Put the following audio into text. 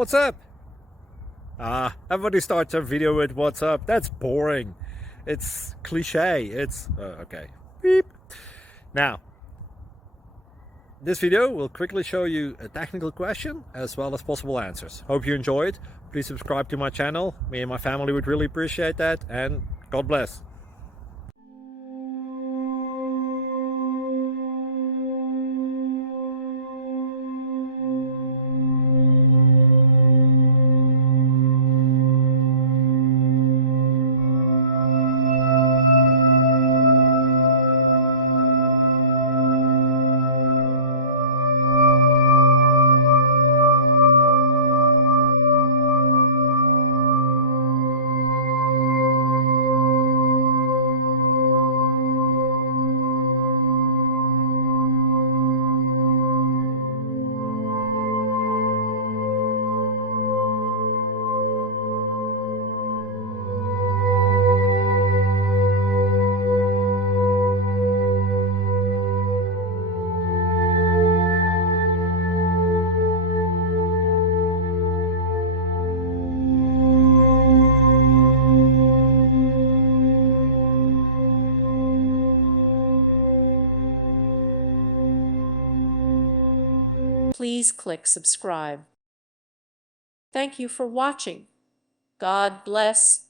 What's up? Everybody starts a video with what's up. That's boring. It's cliche. It's okay. Beep. Now, this video will quickly show you a technical question as well as possible answers. Hope you enjoy it. Please subscribe to my channel. Me and my family would really appreciate that, and God bless. Please click subscribe. Thank you for watching. God bless.